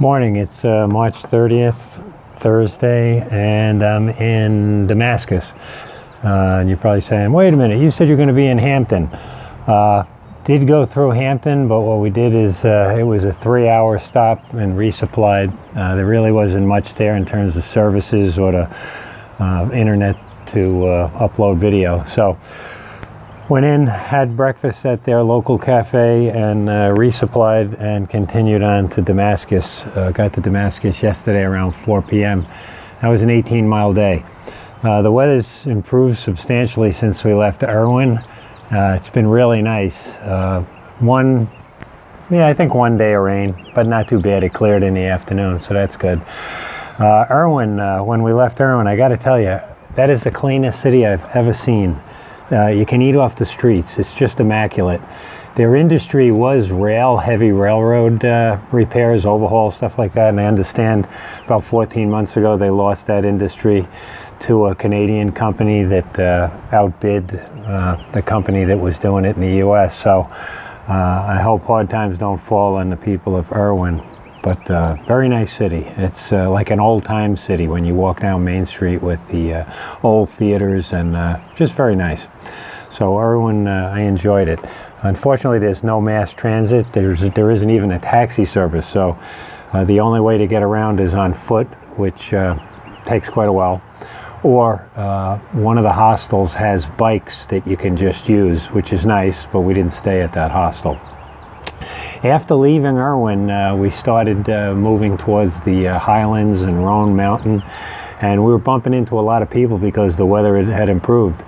Morning, it's March 30th, Thursday, and I'm in Damascus. And you're probably saying, wait a minute, you said you're going to be in Hampton. Did go through Hampton, but what we did is it was a 3-hour stop and resupplied. There really wasn't much there in terms of services or the internet to upload video. So went in, had breakfast at their local cafe, and resupplied and continued on to Damascus. Got to Damascus yesterday around 4 p.m. That was an 18-mile day. The weather's improved substantially since we left Irwin. It's been really nice. I think one day of rain, but not too bad. It cleared in the afternoon, so that's good. Irwin, when we left Irwin, I got to tell you, that is the cleanest city I've ever seen. You can eat off the streets. It's just immaculate. Their industry was heavy railroad repairs, overhauls, stuff like that. And I understand about 14 months ago they lost that industry to a Canadian company that outbid the company that was doing it in the U.S. So I hope hard times don't fall on the people of Irwin. But very nice city. It's like an old-time city when you walk down Main Street with the old theaters, and just very nice. So Irwin, I enjoyed it. Unfortunately, there's no mass transit. There isn't even a taxi service. So the only way to get around is on foot, which takes quite a while. Or one of the hostels has bikes that you can just use, which is nice, but we didn't stay at that hostel. After leaving Irwin, we started moving towards the highlands and Roan Mountain, and we were bumping into a lot of people because the weather had improved.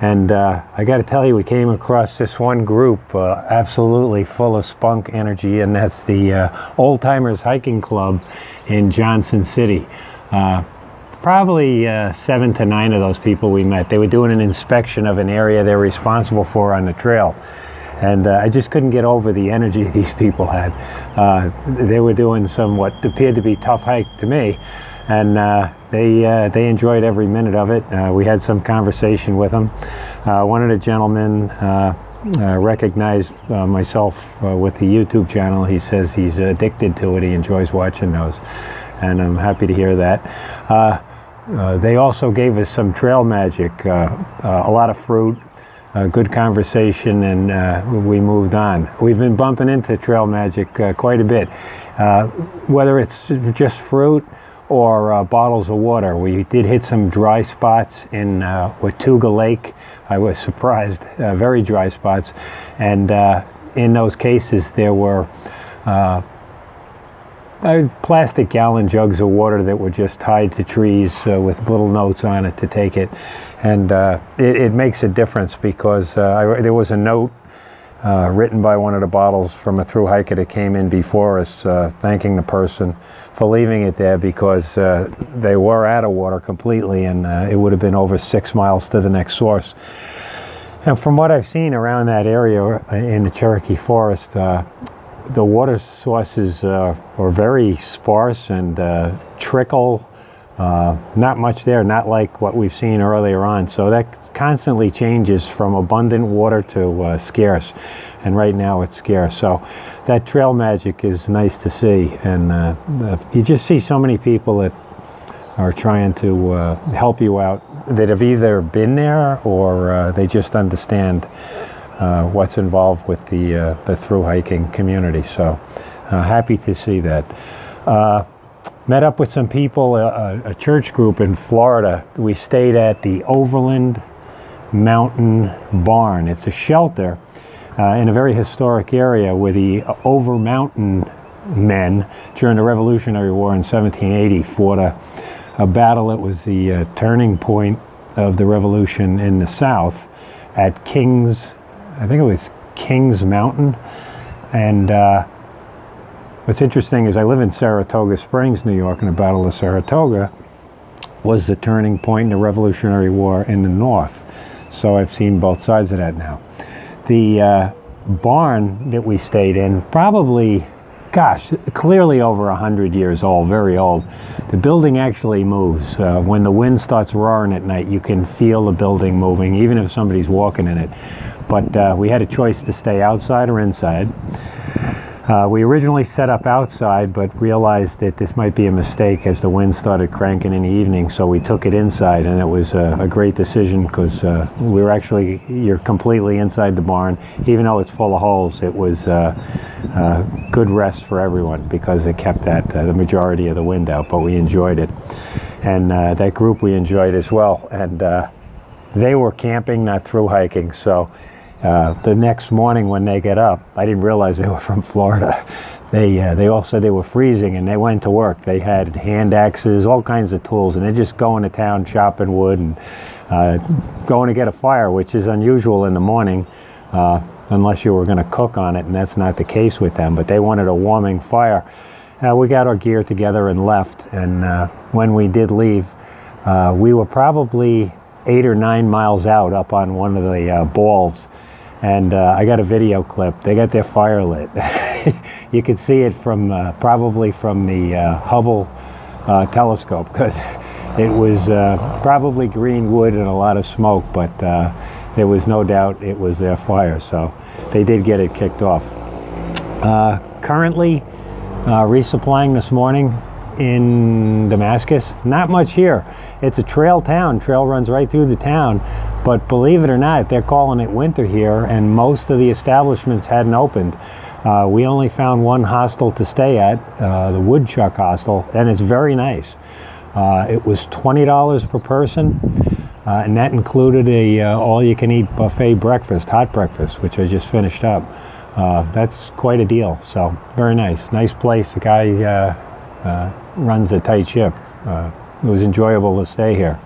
And I got to tell you, we came across this one group absolutely full of spunk energy, and that's the Old Timers Hiking Club in Johnson City. Probably 7 to 9 of those people we met. They were doing an inspection of an area they're responsible for on the trail. And I just couldn't get over the energy these people had. They were doing some what appeared to be tough hike to me, and they enjoyed every minute of it. We had some conversation with them. One of the gentlemen recognized myself with the YouTube channel. He says he's addicted to it. He enjoys watching those, and I'm happy to hear that. They also gave us some trail magic, a lot of fruit, good conversation, and we moved on. We've been bumping into trail magic quite a bit, whether it's just fruit or bottles of water. We did hit some dry spots in Watauga Lake. I was surprised, very dry spots, and in those cases there were plastic gallon jugs of water that were just tied to trees with little notes on it to take it. And it makes a difference because there was a note written by one of the bottles from a thru hiker that came in before us, thanking the person for leaving it there because they were out of water completely, and it would have been over 6 miles to the next source. And from what I've seen around that area in the Cherokee Forest, the water sources are very sparse and trickle. Not much there, not like what we've seen earlier on. So that constantly changes from abundant water to scarce. And right now it's scarce. So that trail magic is nice to see. And you just see so many people that are trying to help you out that have either been there or they just understand what's involved with the thru hiking community. So happy to see that. Met up with some people, a church group in Florida. We stayed at the Overland Mountain barn. It's a shelter in a very historic area where the Over Mountain men during the Revolutionary War in 1780 fought a battle that was the turning point of the Revolution in the South at I think it was Kings Mountain. And what's interesting is I live in Saratoga Springs, New York, and the Battle of Saratoga was the turning point in the Revolutionary War in the North. So I've seen both sides of that now. The barn that we stayed in, probably, clearly over 100 years old, very old. The building actually moves. When the wind starts roaring at night, you can feel the building moving, even if somebody's walking in it. But we had a choice to stay outside or inside. We originally set up outside, but realized that this might be a mistake as the wind started cranking in the evening, so we took it inside, and it was a great decision because you're completely inside the barn. Even though it's full of holes, it was good rest for everyone because it kept the majority of the wind out, but we enjoyed it. And that group we enjoyed as well. And they were camping, not through hiking, so the next morning when they get up, I didn't realize they were from Florida. They all said they were freezing, and they went to work. They had hand axes, all kinds of tools, and they're just going to town chopping wood and going to get a fire, which is unusual in the morning unless you were going to cook on it, and that's not the case with them. But they wanted a warming fire. We got our gear together and left, and when we did leave, we were probably 8 or 9 miles out up on one of the balls. And I got a video clip. They got their fire lit. You could see it from probably from the Hubble telescope, because it was probably green wood and a lot of smoke, but there was no doubt it was their fire, so they did get it kicked off. Currently resupplying this morning in Damascus. Not much here. It's a trail town. Trail runs right through the town, but believe it or not, they're calling it winter here, and most of the establishments hadn't opened. We only found one hostel to stay at, the Woodchuck Hostel, and it's very nice. It was $20 per person, and that included a all-you-can-eat buffet breakfast, hot breakfast, which I just finished up. That's quite a deal, so very nice. Nice place. The guy runs a tight ship. It was enjoyable to stay here.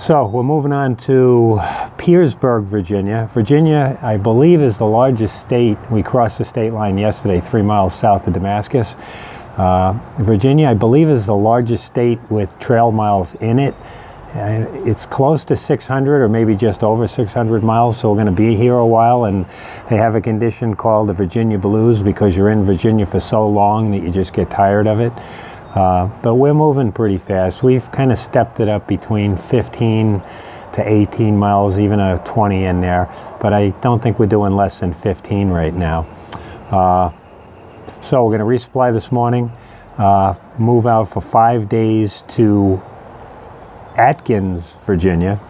So we're moving on to Petersburg, Virginia. Virginia, I believe, is the largest state. We crossed the state line yesterday, 3 miles south of Damascus. Virginia, I believe, is the largest state with trail miles in it. It's close to 600 or maybe just over 600 miles, so we're going to be here a while, and they have a condition called the Virginia Blues because you're in Virginia for so long that you just get tired of it. But we're moving pretty fast. We've kind of stepped it up between 15 to 18 miles, even a 20 in there, but I don't think we're doing less than 15 right now. So we're going to resupply this morning, move out for 5 days to Atkins, Virginia,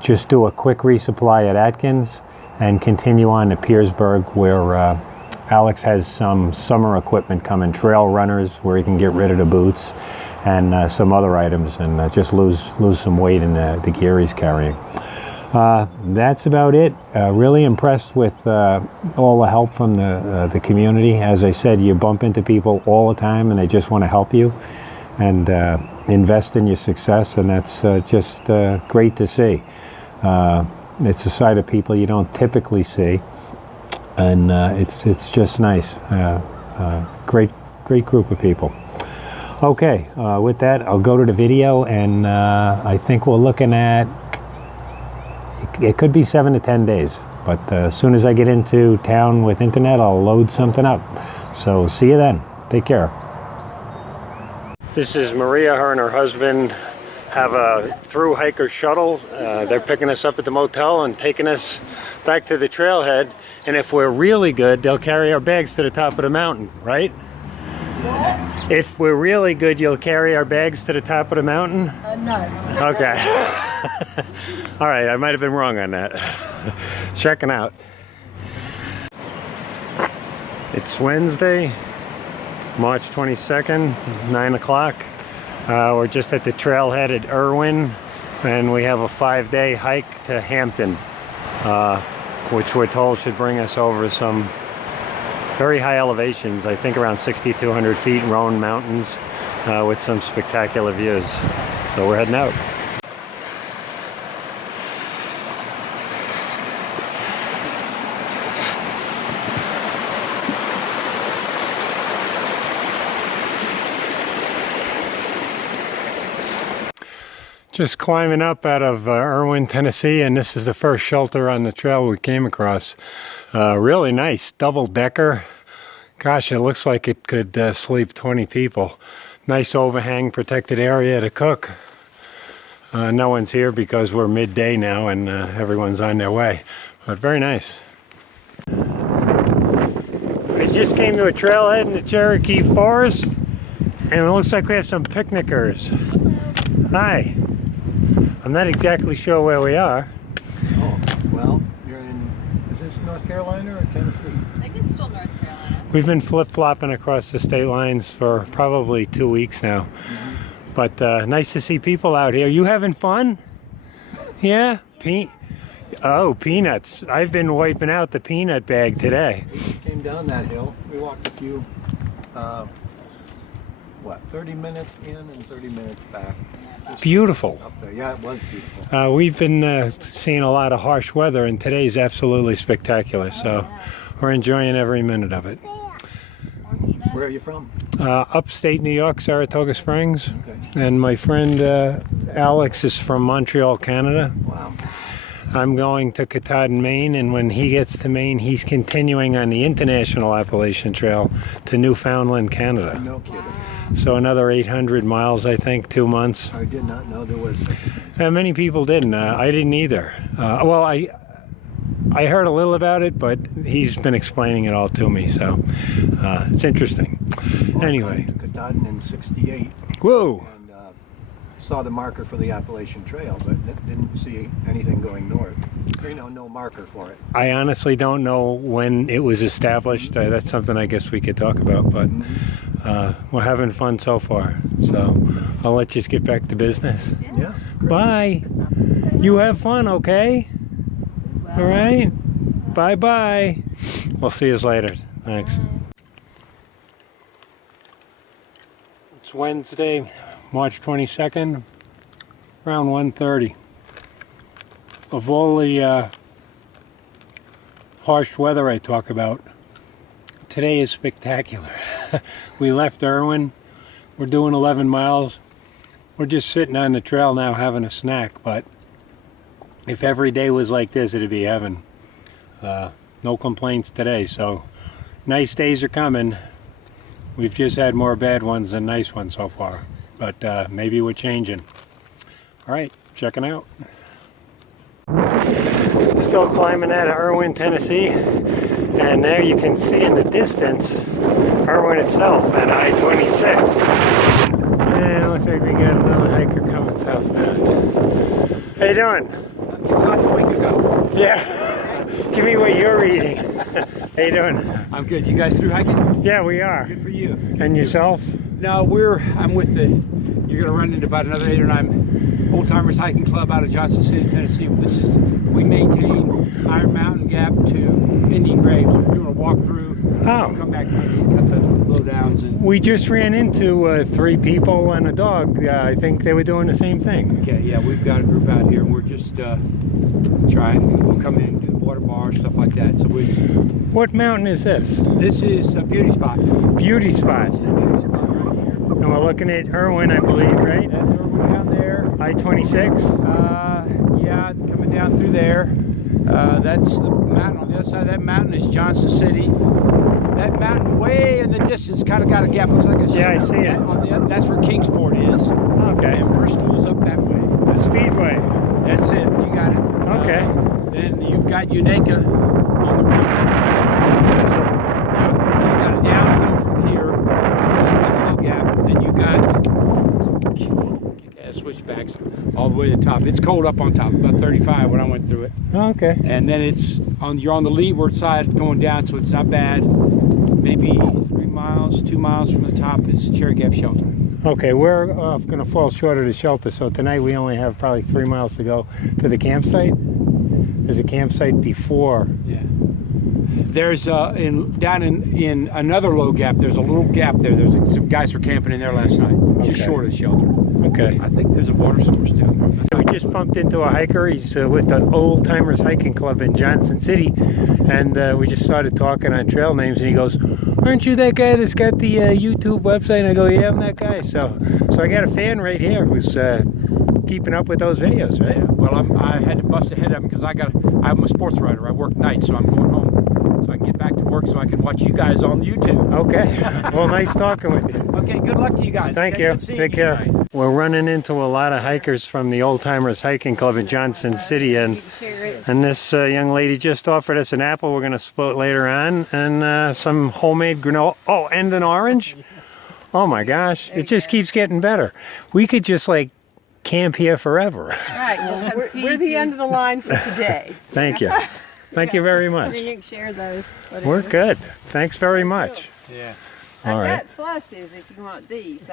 just do a quick resupply at Atkins, and continue on to Petersburg, where Alex has some summer equipment coming, trail runners where he can get rid of the boots, and some other items, and just lose some weight in the gear he's carrying. That's about it. Really impressed with all the help from the community. As I said, you bump into people all the time, and they just want to help you and invest in your success, and that's just great to see. It's a side of people you don't typically see, and it's just nice. Great group of people. Okay, with that, I'll go to the video, and I think we're looking at, it could be 7 to 10 days, but as soon as I get into town with internet, I'll load something up. So see you then. Take care. This is Maria. Her and her husband have a through hiker shuttle. They're picking us up at the motel and taking us back to the trailhead. And if we're really good, they'll carry our bags to the top of the mountain, right? What? If we're really good, you'll carry our bags to the top of the mountain? No. Okay. All right, I might have been wrong on that. Checking out. It's Wednesday, March 22nd, 9 o'clock. We're just at the trailhead at Irwin, and we have a 5-day hike to Hampton, which we're told should bring us over some very high elevations, I think around 6,200 feet, Roan Mountains, with some spectacular views. So we're heading out. Just climbing up out of Irwin, Tennessee, and this is the first shelter on the trail we came across. Really nice, double-decker. Gosh, it looks like it could sleep 20 people. Nice overhang, protected area to cook. No one's here because we're midday now and everyone's on their way, but very nice. we just came to a trailhead in the Cherokee Forest, and it looks like we have some picnickers. Hi. I'm not exactly sure where we are. Oh, well, you're in, is this North Carolina or Tennessee? I think it's still North Carolina. We've been flip-flopping across the state lines for probably 2 weeks now. But nice to see people out here. You having fun? Yeah? Oh, peanuts. I've been wiping out the peanut bag today. We just came down that hill. We walked a few, 30 minutes in and 30 minutes back. Just Beautiful. up there. Yeah, it was beautiful. We've been seeing a lot of harsh weather, and today's absolutely spectacular. So we're enjoying every minute of it. Where are you from? Upstate New York, Saratoga Springs. Okay. And my friend Alex is from Montreal, Canada. Wow. I'm going to Katahdin, Maine, and when he gets to Maine, he's continuing on the International Appalachian Trail to Newfoundland, Canada. No kidding. So another 800 miles, I think, 2 months. I did not know there was. Many people didn't. I didn't either. Well, I heard a little about it, but he's been explaining it all to me, so it's interesting. Anyway. I went to Katahdin in '68. Whoa! And saw the marker for the Appalachian Trail, but didn't see anything going north. No marker for it. I honestly don't know when it was established. That's something I guess we could talk about, but we're having fun so far. So I'll let you get back to business. Yeah. Great. Bye. You have fun, okay? All right. Bye-bye. We'll see you later. Thanks. It's Wednesday, March 22nd, around 1:30. Of all the harsh weather I talk about, today is spectacular. We left Irwin. We're doing 11 miles. We're just sitting on the trail now having a snack, but if every day was like this, it'd be heaven. No complaints today, so nice days are coming. We've just had more bad ones than nice ones so far, but maybe we're changing. All right, checking out. Still climbing out of Irwin, Tennessee, and there you can see in the distance Irwin itself and I-26. And looks like we got another hiker coming southbound. How you doing? Katahdin a week ago. Yeah. Give me what you're reading. How you doing? I'm good. You guys through hiking? Yeah, we are. Good for you. And yourself? No, I'm with you're going to run into about another 8 or 9 old-timers hiking club out of Johnson City, Tennessee. We maintain Iron Mountain Gap to Indian Graves. So we're doing a walk through. Oh. Come back and cut the blowdowns. We just ran into 3 people and a dog. I think they were doing the same thing. Okay, yeah, we've got a group out here, and we're just trying. We'll come in, do the water bar, stuff like that. So What mountain is this? this is a beauty spot. Beauty Spot. This is a beauty spot right here. And we're looking at Irwin, I believe, right? That's Irwin down there. I-26. Yeah, coming down through there. That's the mountain. On the other side of that mountain is Johnson City. That mountain way in the distance kind of got a gap. Looks like a Yeah, I see it. That's where Kingsport is. Okay. And Bristol's up that way. The Speedway. That's it. You got it. Okay. Then you've got Unaka on the right. That's the big one. That's what we're going to. Yeah. Okay. You got a downhill from here all the way to Low Gap. Then you got switchbacks all the way to the top. It's cold up on top, about 35 when I went through it. Okay. And then you're on the leeward side going down, so it's not bad. Maybe 3 miles, 2 miles from the top is Cherry Gap Shelter. Okay, we're going to fall short of the shelter, so tonight we only have probably 3 miles to go to the campsite. There's a campsite before. Yeah. There's down in another low gap. There's a little gap there. There's some guys were camping in there last night, just Okay. short of the shelter. Okay. I think there's a water source down there. We just bumped into a hiker. He's with the Old Timers Hiking Club in Johnson City, and we just started talking on trail names. And he goes, "Aren't you that guy that's got the YouTube website?" And I go, "Yeah, I'm that guy." So I got a fan right here who's keeping up with those videos, right? Well, I had to bust ahead of him because I'm a sports writer. I work nights, so I'm going home so I can get back to work so I can watch you guys on YouTube. Okay. Well, nice talking with you. Okay, good luck to you guys. Thank Okay, you. good seeing Take you. care. Bye. We're running into a lot of hikers from the Old Timers Hiking Club in Johnson City, and this young lady just offered us an apple we're going to split later on, and some homemade granola. Oh, and an orange? Oh my gosh, it just keeps getting better. We could just like camp here forever. Right, well, we're the end of the line for today. Thank you. Thank you very much. You can share those. Whatever. We're good. Thanks very much. Yeah. All I've right. got slices if you want these.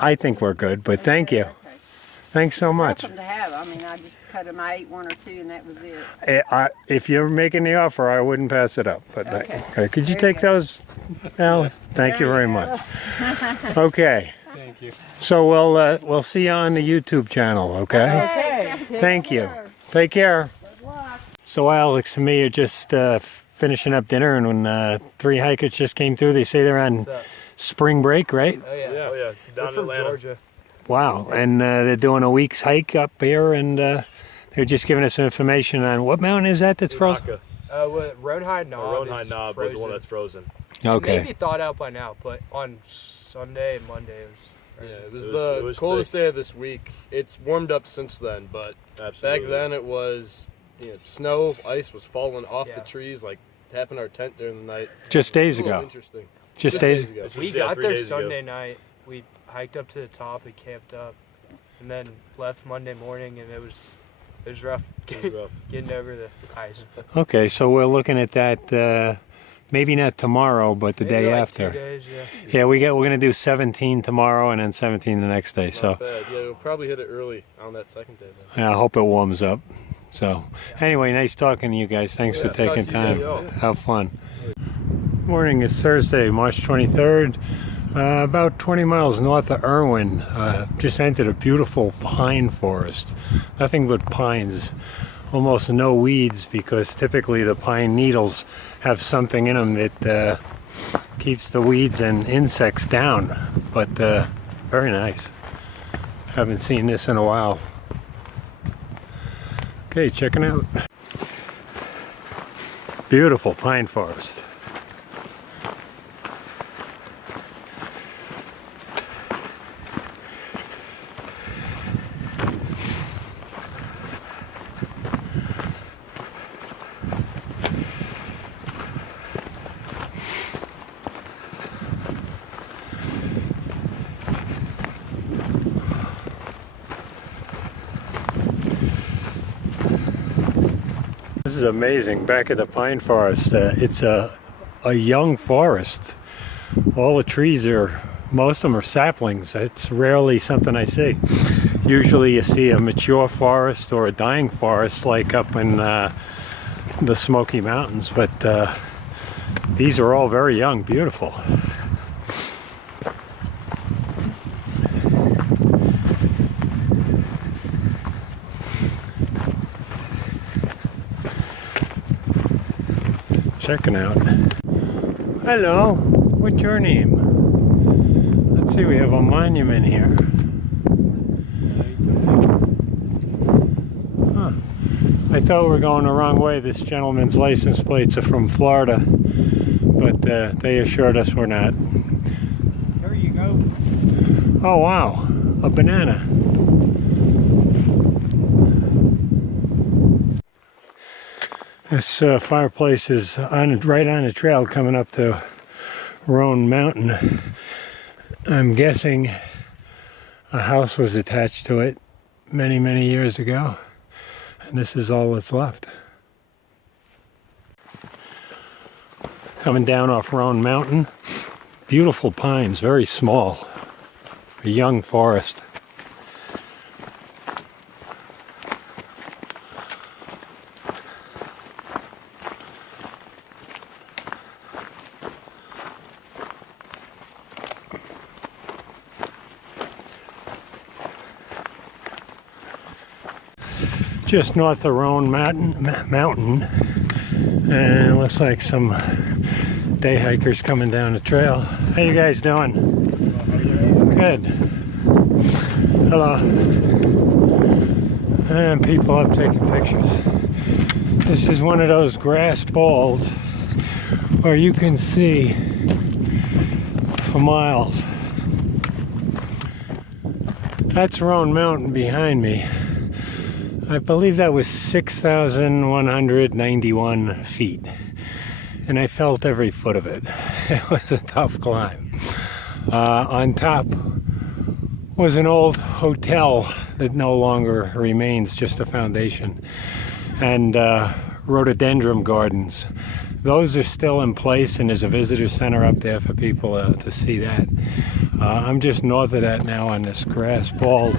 I think we're good, but thank you. Okay. Thanks so much. Welcome to have. I mean, I just cut them. I ate one or two, and that was it. If you're making the offer, I wouldn't pass it up. But Okay. could you There you take go. those, Al? Thank you very much. Okay. Thank you. So we'll see you on the YouTube channel. Okay. Okay. Thank you. Take care. So Alex and me are just finishing up dinner, and when 3 hikers just came through, they say they're on spring break, right? Oh yeah. Down in from Atlanta. Georgia. Wow. And they're doing a week's hike up here, and they're just giving us some information on what mountain is that that's frozen? What, Roan High Knob. Roan is High Knob frozen. is the one that's frozen. Okay. Maybe thawed out by now, but on Sunday and Monday it was. Yeah, frozen. it was the coldest day of this week. It's warmed up since then, but back then it was snow, ice was falling off the trees, like tapping our tent during the night. Just days A little ago. Interesting. Just days ago. We got there Sunday night. We hiked up to the top and camped up, and then left Monday morning, and it was rough, getting over the ice. Okay, so we're looking at that. Maybe not tomorrow, but the Maybe day like after. 2 days, yeah. Yeah, we're gonna do 17 tomorrow and then 17 the next day. So Not bad. Yeah, we'll probably hit it early on that second day. Then. I hope it warms up. So anyway, nice talking to you guys. Thanks for taking talk to you time. guys. Have fun. Morning is Thursday, March 23rd. About 20 miles north of Irwin. Just entered a beautiful pine forest. Nothing but pines. Almost no weeds, because typically the pine needles have something in them that keeps the weeds and insects down. But very nice. Haven't seen this in a while. Okay, checking out. Beautiful pine forest. This is amazing. Back at the pine forest, it's a young forest. All the trees most of them are saplings. It's rarely something I see. Usually you see a mature forest or a dying forest like up in the Smoky Mountains, but these are all very young, beautiful. Checking out. Hello, what's your name? Let's see, we have a monument here. Huh. I thought we were going the wrong way. This gentleman's license plates are from Florida, but they assured us we're not. There you go. Oh wow, a banana. This fireplace is right on the trail coming up to Roan Mountain. I'm guessing a house was attached to it many, many years ago, and this is all that's left. Coming down off Roan Mountain, beautiful pines, very small, a young forest. Just north of Roan Mountain, and it looks like some day hikers coming down the trail. How you guys doing? Good. Hello. And people up taking pictures. This is one of those grass bowls where you can see for miles. That's Roan Mountain behind me. I believe that was 6,191 feet. And I felt every foot of it. It was a tough climb. On top was an old hotel that no longer remains, just a foundation. And rhododendron gardens. Those are still in place, and there's a visitor center up there for people to see that. I'm just north of that now on this grass bald.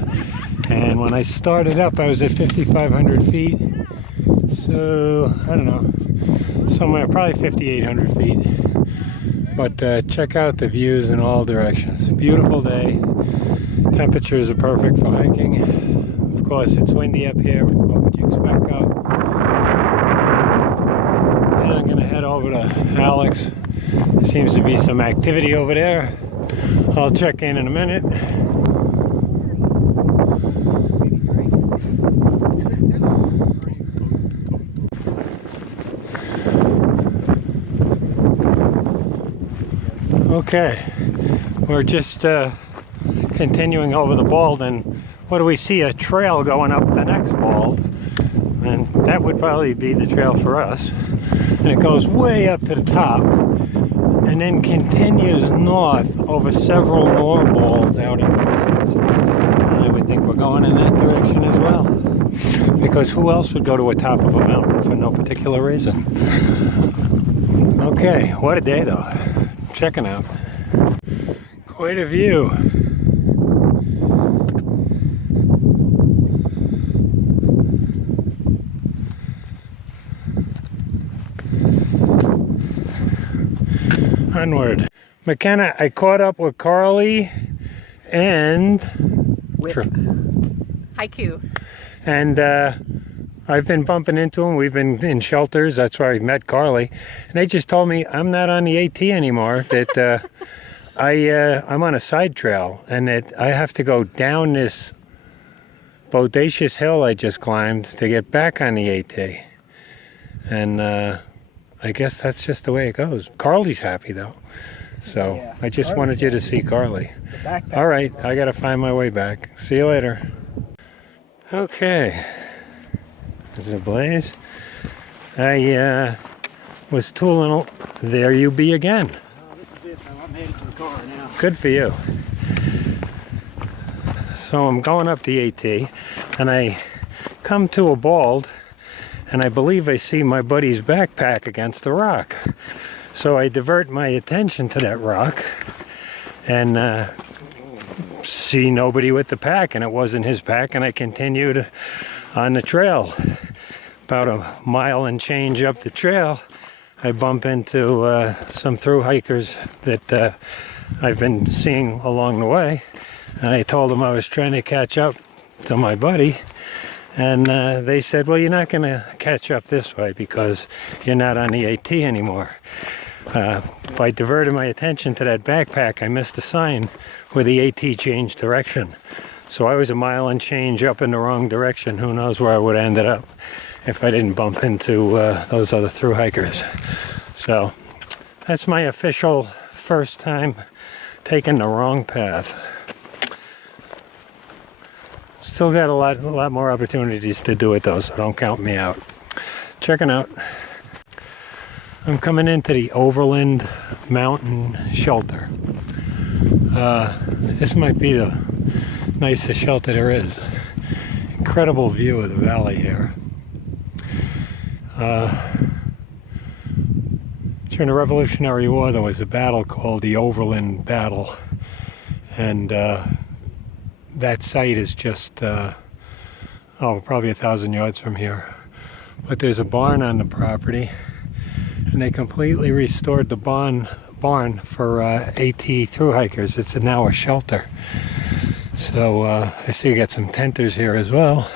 And when I started up, I was at 5,500 feet. So, I don't know, somewhere probably 5,800 feet. But check out the views in all directions. Beautiful day. Temperatures are perfect for hiking. Of course, it's windy up here. What would you expect, though? And I'm going to head over to Alex. There seems to be some activity over there. I'll check in a minute. Okay, we're just continuing over the bald, and what do we see? A trail going up the next bald, and that would probably be the trail for us. And it goes way up to the top and then continues north over several more balds out in the distance. And I would think we're going in that direction as well, because who else would go to the top of a mountain for no particular reason? Okay, what a day though. Checking out. Quite a view. Onward. McKenna, I caught up with Carly and Haiku. And I've been bumping into them. We've been in shelters. That's where I met Carly. And they just told me I'm not on the AT anymore. That I'm on a side trail, and that I have to go down this bodacious hill I just climbed to get back on the AT. And I guess that's just the way it goes. Carly's happy though. So Yeah, I just Carly's wanted you to happy. see Carly. The backpack. All right, I got to find my way back. See you later. Okay. This is a blaze. I was tooling. There you be again. Oh, this is it, though. I'm headed to the car now. Good for you. So I'm going up the AT, and I come to a bald, and I believe I see my buddy's backpack against the rock. So I divert my attention to that rock, and see nobody with the pack, and it wasn't his pack, and I continued on the trail. About a mile and change up the trail, I bump into some thru hikers that I've been seeing along the way, and I told them I was trying to catch up to my buddy, and they said, well, you're not going to catch up this way because you're not on the AT anymore. If I diverted my attention to that backpack, I missed a sign where the AT changed direction. So I was a mile and change up in the wrong direction. Who knows where I would have ended up if I didn't bump into those other thru hikers. So that's my official first time taking the wrong path. Still got a lot more opportunities to do it though, so don't count me out. Checking out. I'm coming into the Overland Mountain shelter. This might be the nicest shelter there is. Incredible view of the valley here. During the Revolutionary War, there was a battle called the Overland Battle, and that site is just probably 1,000 yards from here. But there's a barn on the property, and they completely restored the barn for AT thru hikers. It's now a shelter. So I see you got some tenters here as well,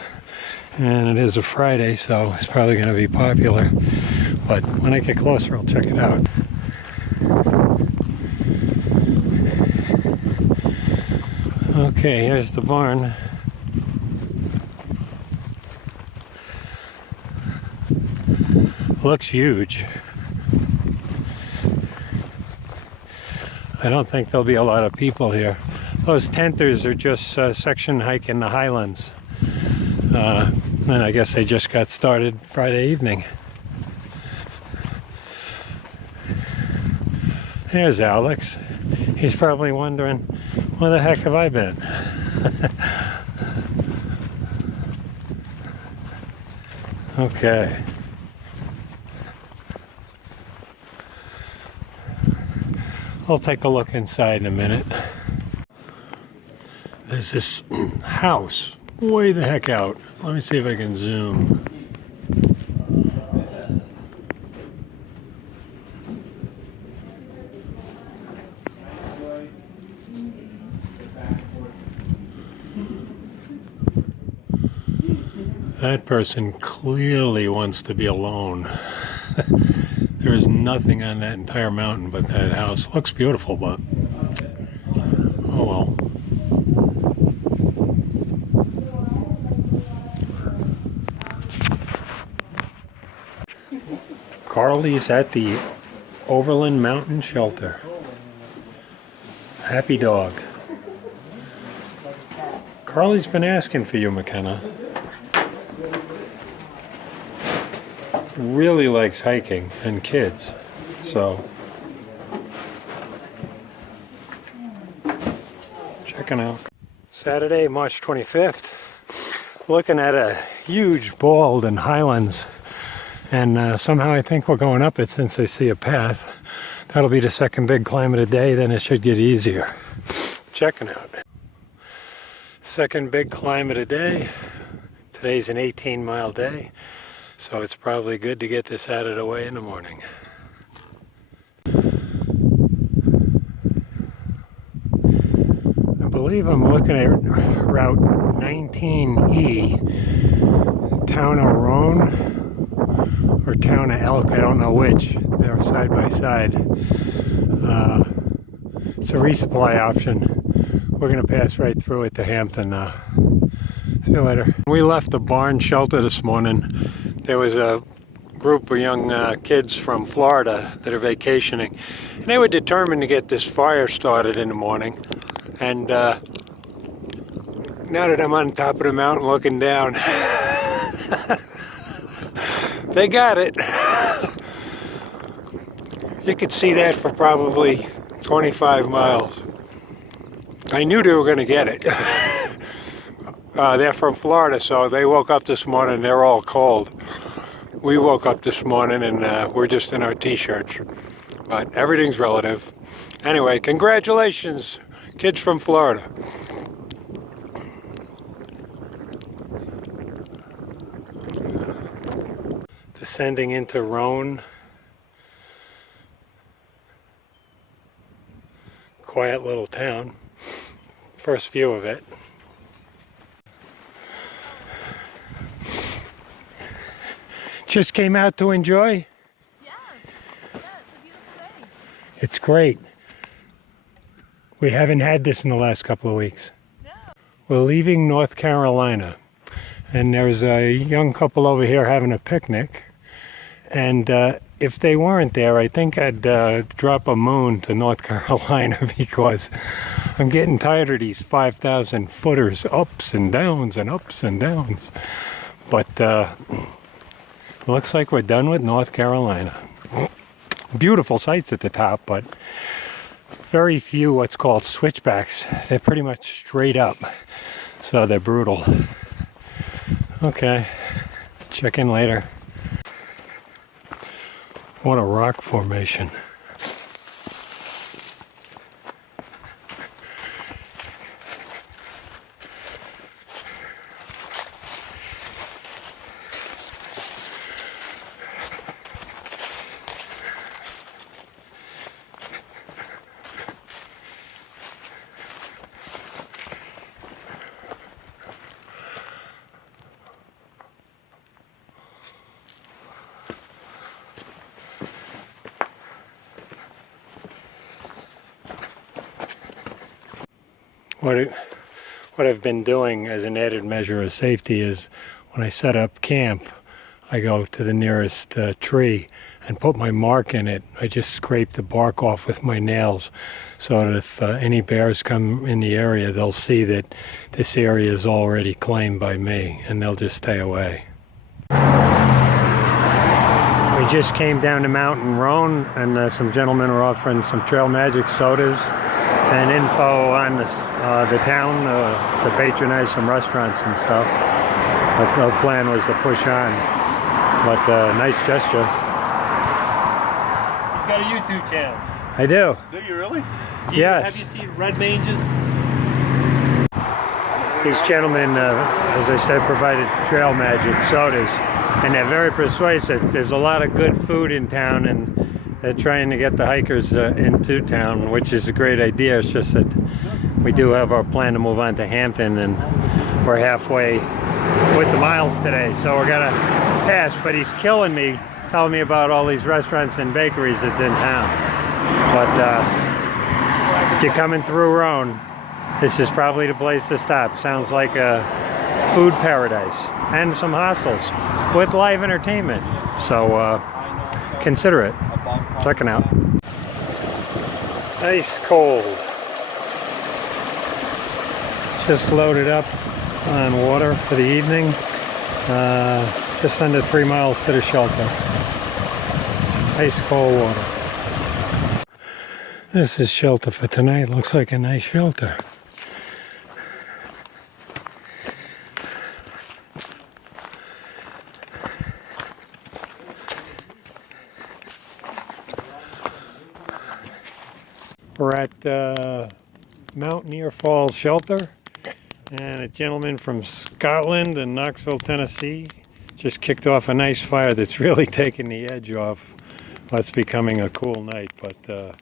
and it is a Friday, so it's probably going to be popular. But when I get closer, I'll check it out. Okay, here's the barn. Looks huge. I don't think there'll be a lot of people here. Those tenters are just section hiking the highlands. And I guess they just got started Friday evening. There's Alex. He's probably wondering, where the heck have I been? Okay. I'll take a look inside in a minute. There's this house way the heck out. Let me see if I can zoom. That person clearly wants to be alone. There is nothing on that entire mountain but that house. Looks beautiful, but oh well. Carly's at the Overland Mountain shelter. Happy dog. Carly's been asking for you, McKenna. Really likes hiking and kids, so checking out. Saturday, March 25th, looking at a huge bald in highlands, and somehow I think we're going up it since I see a path. That'll be the second big climb of the day, then it should get easier. Checking out. Second big climb of the day. Today's an 18-mile day. So it's probably good to get this out of the way in the morning. I believe I'm looking at Route 19E, Town of Roan or Town of Elk, I don't know which. They're side by side. It's a resupply option. We're going to pass right through it to Hampton now. See you later. We left the barn shelter this morning. There was a group of young kids from Florida that are vacationing. And they were determined to get this fire started in the morning. And now that I'm on top of the mountain looking down, they got it. You could see that for probably 25 miles. I knew they were going to get it. They're from Florida, so they woke up this morning, they're all cold. We woke up this morning and we're just in our t-shirts. But everything's relative. Anyway, congratulations, kids from Florida. Descending into Roan. Quiet little town. First view of it. Just came out to enjoy? Yes. Yeah, it's a beautiful day. It's great. We haven't had this in the last couple of weeks. No. We're leaving North Carolina, and there's a young couple over here having a picnic. And if they weren't there, I think I'd drop a moon to North Carolina because I'm getting tired of these 5,000 footers, ups and downs and ups and downs. But looks like we're done with North Carolina. Beautiful sights at the top, but very few what's called switchbacks. They're pretty much straight up, so they're brutal. Okay, check in later. What a rock formation. What I've been doing as an added measure of safety is when I set up camp, I go to the nearest tree and put my mark in it. I just scrape the bark off with my nails so that if any bears come in the area, they'll see that this area is already claimed by me and they'll just stay away. We just came down the mountain Roan, and some gentlemen are offering some Trail Magic sodas and info on the town to patronize some restaurants and stuff. But the plan was to push on. But nice gesture. He's got a YouTube channel. I do. Do you really? Yes. Have you seen Red Manges? These gentlemen, as I said, provided Trail Magic sodas, and they're very persuasive. There's a lot of good food in town, and they're trying to get the hikers into town, which is a great idea. It's just that we do have our plan to move on to Hampton, and we're halfway with the miles today, so we're gonna pass. But he's killing me, telling me about all these restaurants and bakeries that's in town. But if you're coming through Roan, this is probably the place to stop. Sounds like a food paradise and some hostels with live entertainment. So consider it. Check it out. Ice cold. Just loaded up on water for the evening. Just under 3 miles to the shelter. Ice cold water. This is shelter for tonight. Looks like a nice shelter. We're at Mountaineer Falls Shelter, and a gentleman from Scotland and Knoxville, Tennessee just kicked off a nice fire that's really taking the edge off what's becoming a cool night, but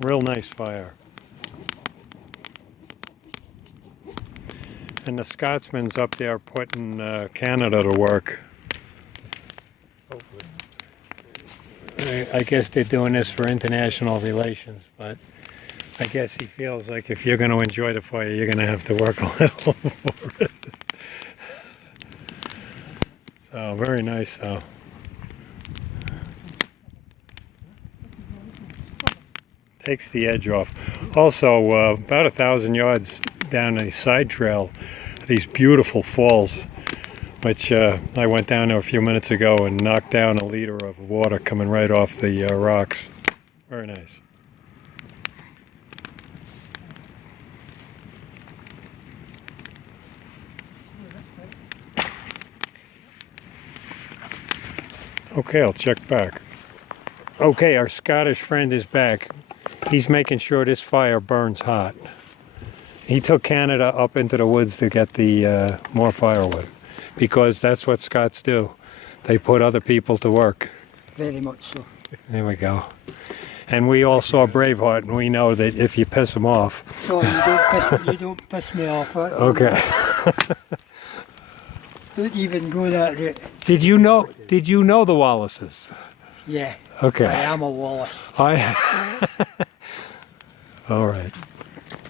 real nice fire. And the Scotsman's up there putting Canada to work. I guess they're doing this for international relations, but I guess he feels like if you're going to enjoy the fire, you're going to have to work a little for it. So, very nice though. Takes the edge off. Also, about 1,000 yards down a side trail, these beautiful falls, which I went down there a few minutes ago and knocked down a liter of water coming right off the rocks. Very nice. Okay, I'll check back. Okay, our Scottish friend is back. He's making sure this fire burns hot. He took Canada up into the woods to get the more firewood, because that's what Scots do. They put other people to work. Very much so. There we go. And we all saw Braveheart, and we know that if you piss them off... No, you don't piss me off. Okay. Don't even go that route. Did you know the Wallaces? Yeah. Okay. I am a Wallace. All right.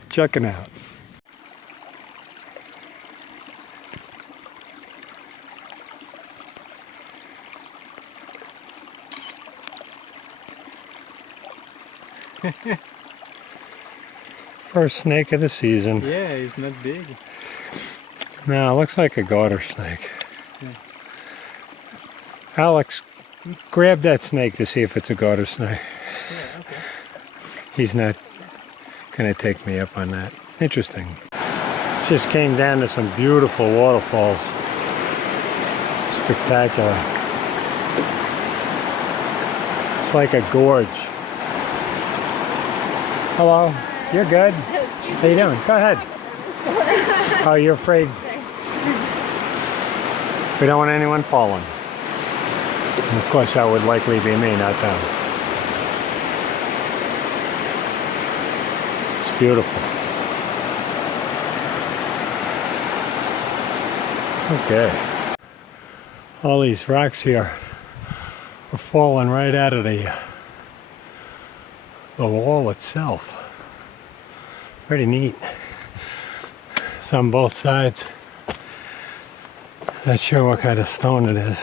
Checking out. First snake of the season. Yeah, he's not big. No, it looks like a garter snake. Yeah. Alex, grab that snake to see if it's a garter snake. Yeah, okay. He's not going to take me up on that. Interesting. Just came down to some beautiful waterfalls. Spectacular. It's like a gorge. Hello. You're good. How you doing? Go ahead. Oh, you're afraid? We don't want anyone falling. And of course, that would likely be me, not them. It's beautiful. Okay. All these rocks here are falling right out of the wall itself. Pretty neat. It's on both sides. Not sure what kind of stone it is.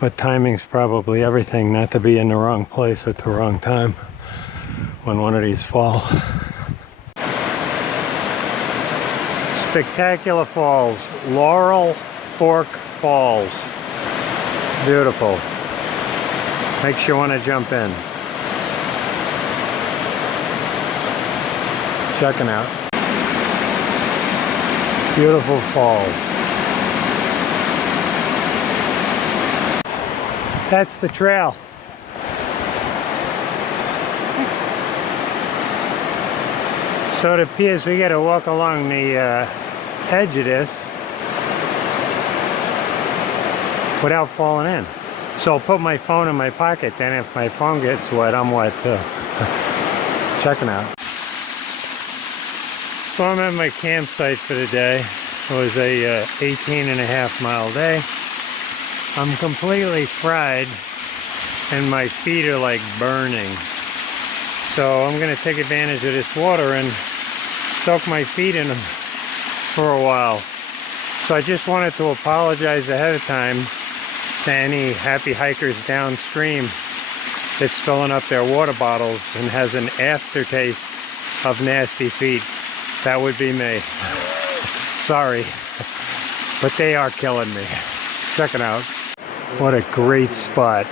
But timing's probably everything, not to be in the wrong place at the wrong time when one of these fall. Spectacular falls. Laurel Fork Falls. Beautiful. Makes you want to jump in. Checking out. Beautiful falls. That's the trail. So it appears we got to walk along the edge of this without falling in. So I'll put my phone in my pocket, then if my phone gets wet, I'm wet too. Checking out. So I'm at my campsite for the day. It was a 18.5-mile day. I'm completely fried and my feet are like burning. So I'm going to take advantage of this water and soak my feet in them for a while. So I just wanted to apologize ahead of time to any happy hikers downstream that's filling up their water bottles and has an aftertaste of nasty feet. That would be me. Sorry, but they are killing me. Check it out. What a great spot.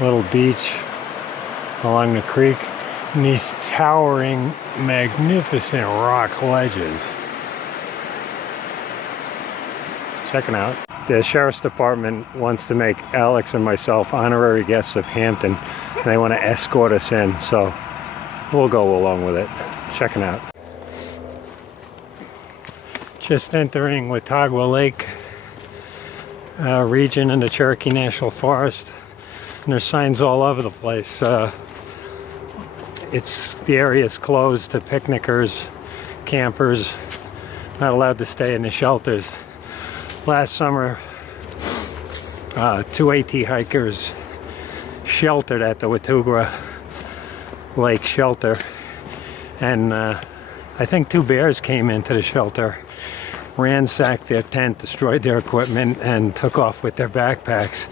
Little beach along the creek. And these towering, magnificent rock ledges. Checking out. The Sheriff's Department wants to make Alex and myself honorary guests of Hampton. And they want to escort us in, so we'll go along with it. Checking out. Just entering Watauga Lake region in the Cherokee National Forest. And there's signs all over the place. The area is closed to picnickers, campers, not allowed to stay in the shelters. Last summer, 2 AT hikers sheltered at the Watauga Lake shelter, and I think 2 bears came into the shelter, ransacked their tent, destroyed their equipment, and took off with their backpacks.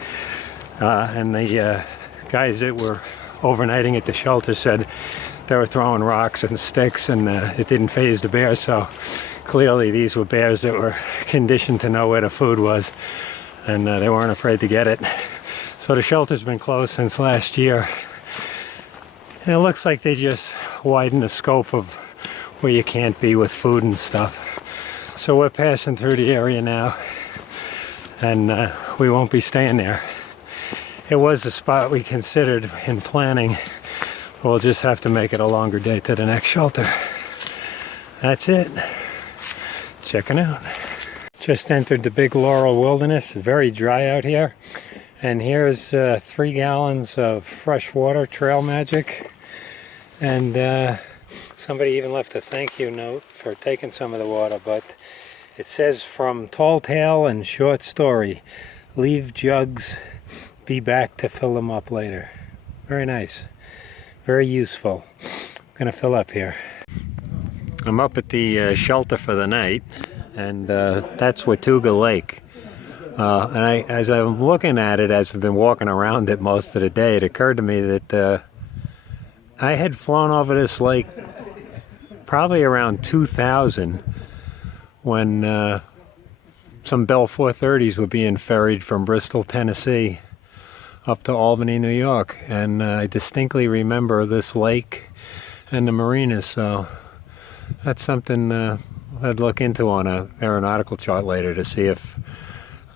And the guys that were overnighting at the shelter said they were throwing rocks and sticks, and it didn't faze the bears. So clearly these were bears that were conditioned to know where the food was, and they weren't afraid to get it. So the shelter's been closed since last year. And it looks like they just widened the scope of where you can't be with food and stuff. So we're passing through the area now, and we won't be staying there. It was a spot we considered in planning. We'll just have to make it a longer day to the next shelter. That's it. Checking out. Just entered the Big Laurel Wilderness. It's very dry out here. And here's 3 gallons of fresh water, Trail Magic. And somebody even left a thank you note for taking some of the water. But it says, from Tall Tale and Short Story, leave jugs, be back to fill them up later. Very nice. Very useful. I'm gonna fill up here. I'm up at the shelter for the night, and that's Watauga Lake. And as I'm looking at it, as I've been walking around it most of the day, it occurred to me that I had flown over this lake probably around 2000 when some Bell 430s were being ferried from Bristol, Tennessee up to Albany, New York. And I distinctly remember this lake and the marinas, so that's something I'd look into on an aeronautical chart later to see if,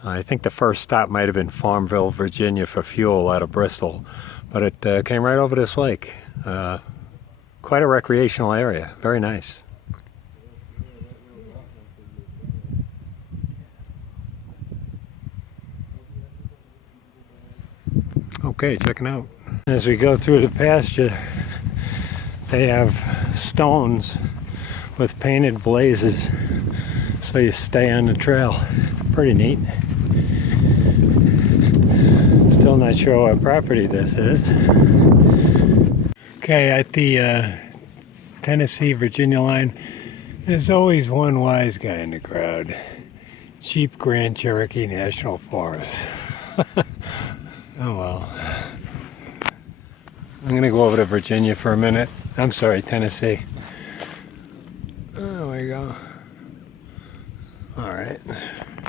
I think the first stop might have been Farmville, Virginia for fuel out of Bristol, but it came right over this lake. Quite a recreational area, very nice. Okay, checking out. As we go through the pasture, they have stones with painted blazes, so you stay on the trail. Pretty neat. Still not sure what property this is. Okay, at the Tennessee-Virginia line, There's always one wise guy in the crowd. Cheap Grand Cherokee National Forest. Oh well. I'm gonna go over to Virginia for a minute. I'm sorry, Tennessee. There we go. Alright.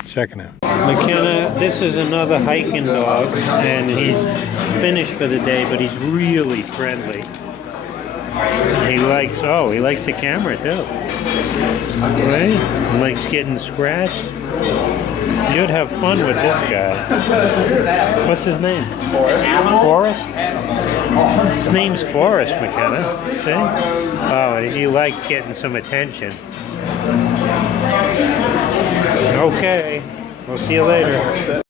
Checking out. McKenna, this is another hiking dog, and he's finished for the day, but he's really friendly. He likes the camera too. Right? He likes getting scratched. You'd have fun with this guy. What's his name? Forrest? His name's Forrest, McKenna. See? Oh, he likes getting some attention. Okay. We'll see you later.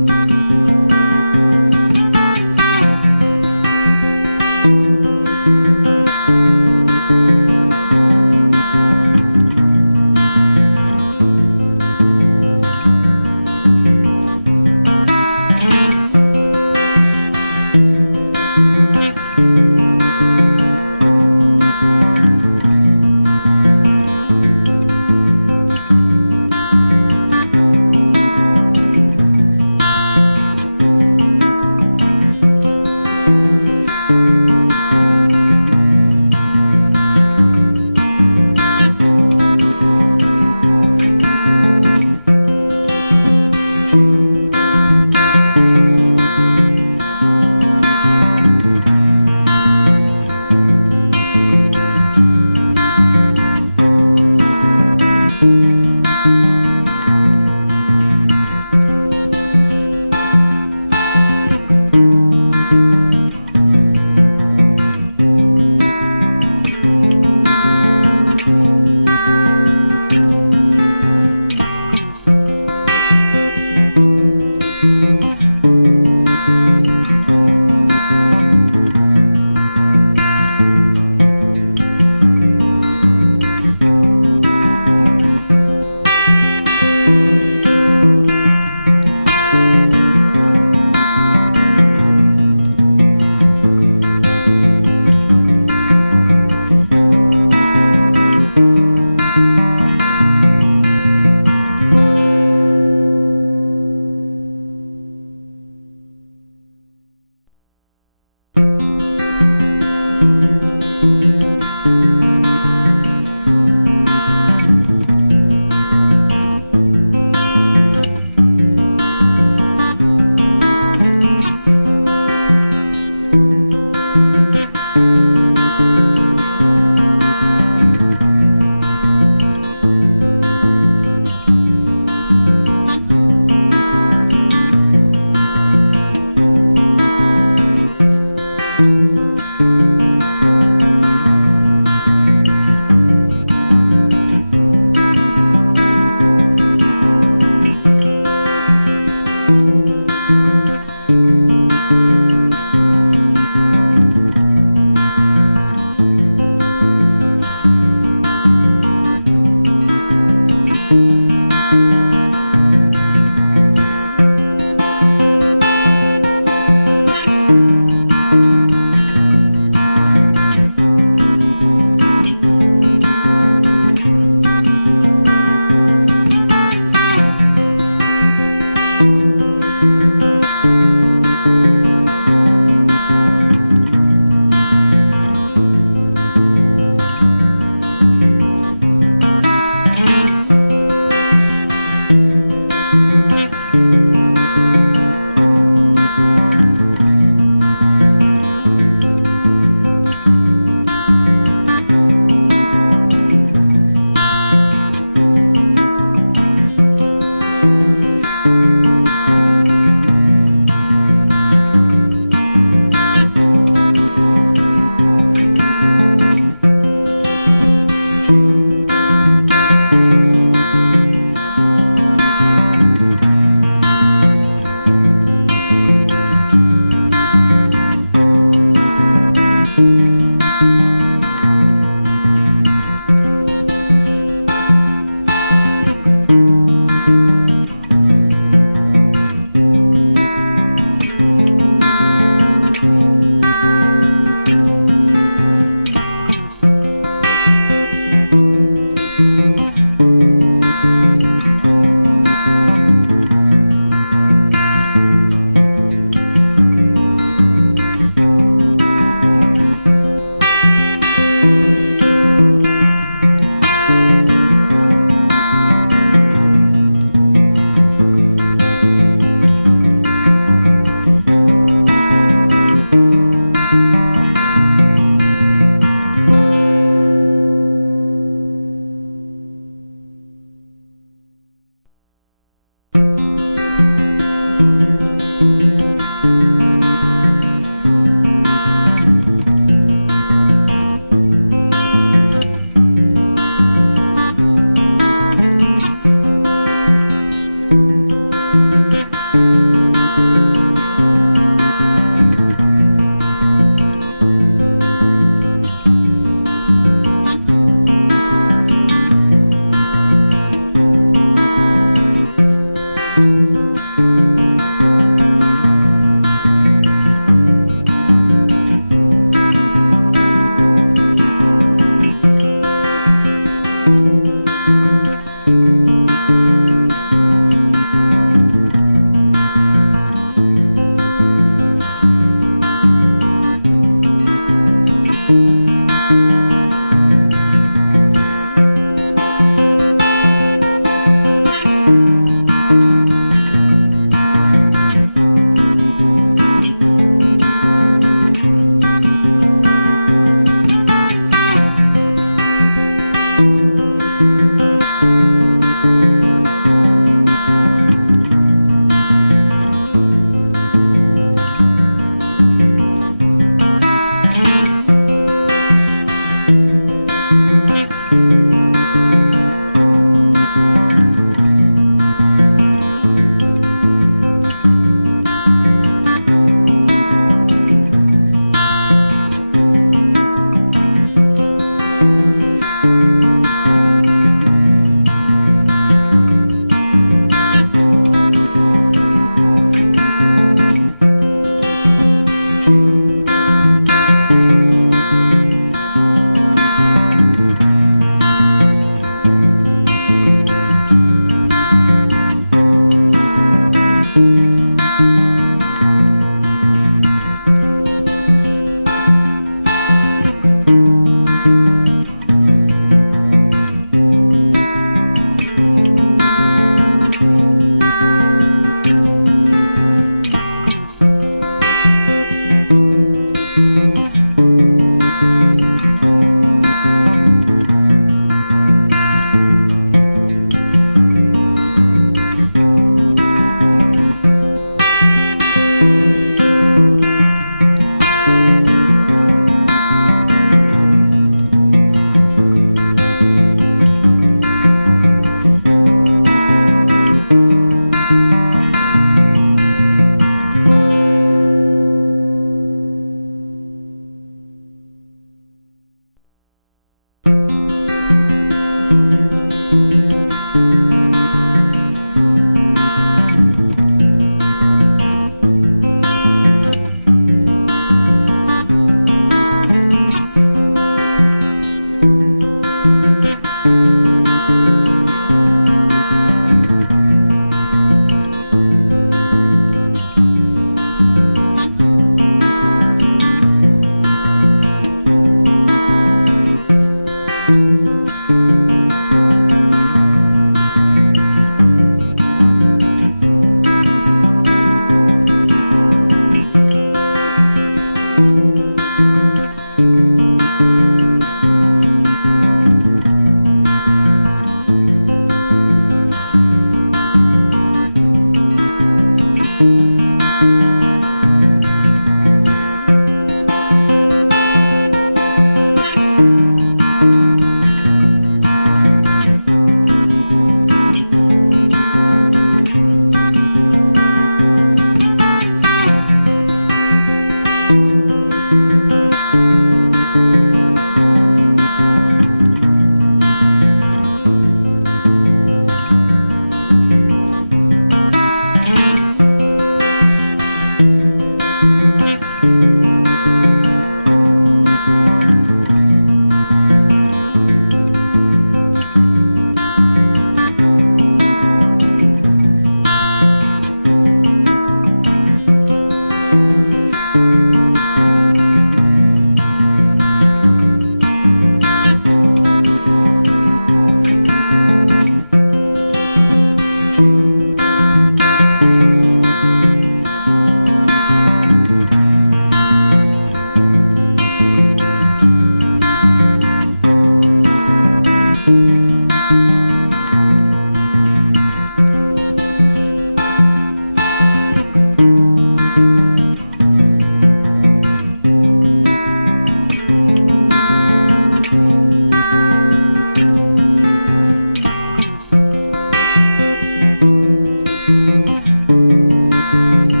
Bye.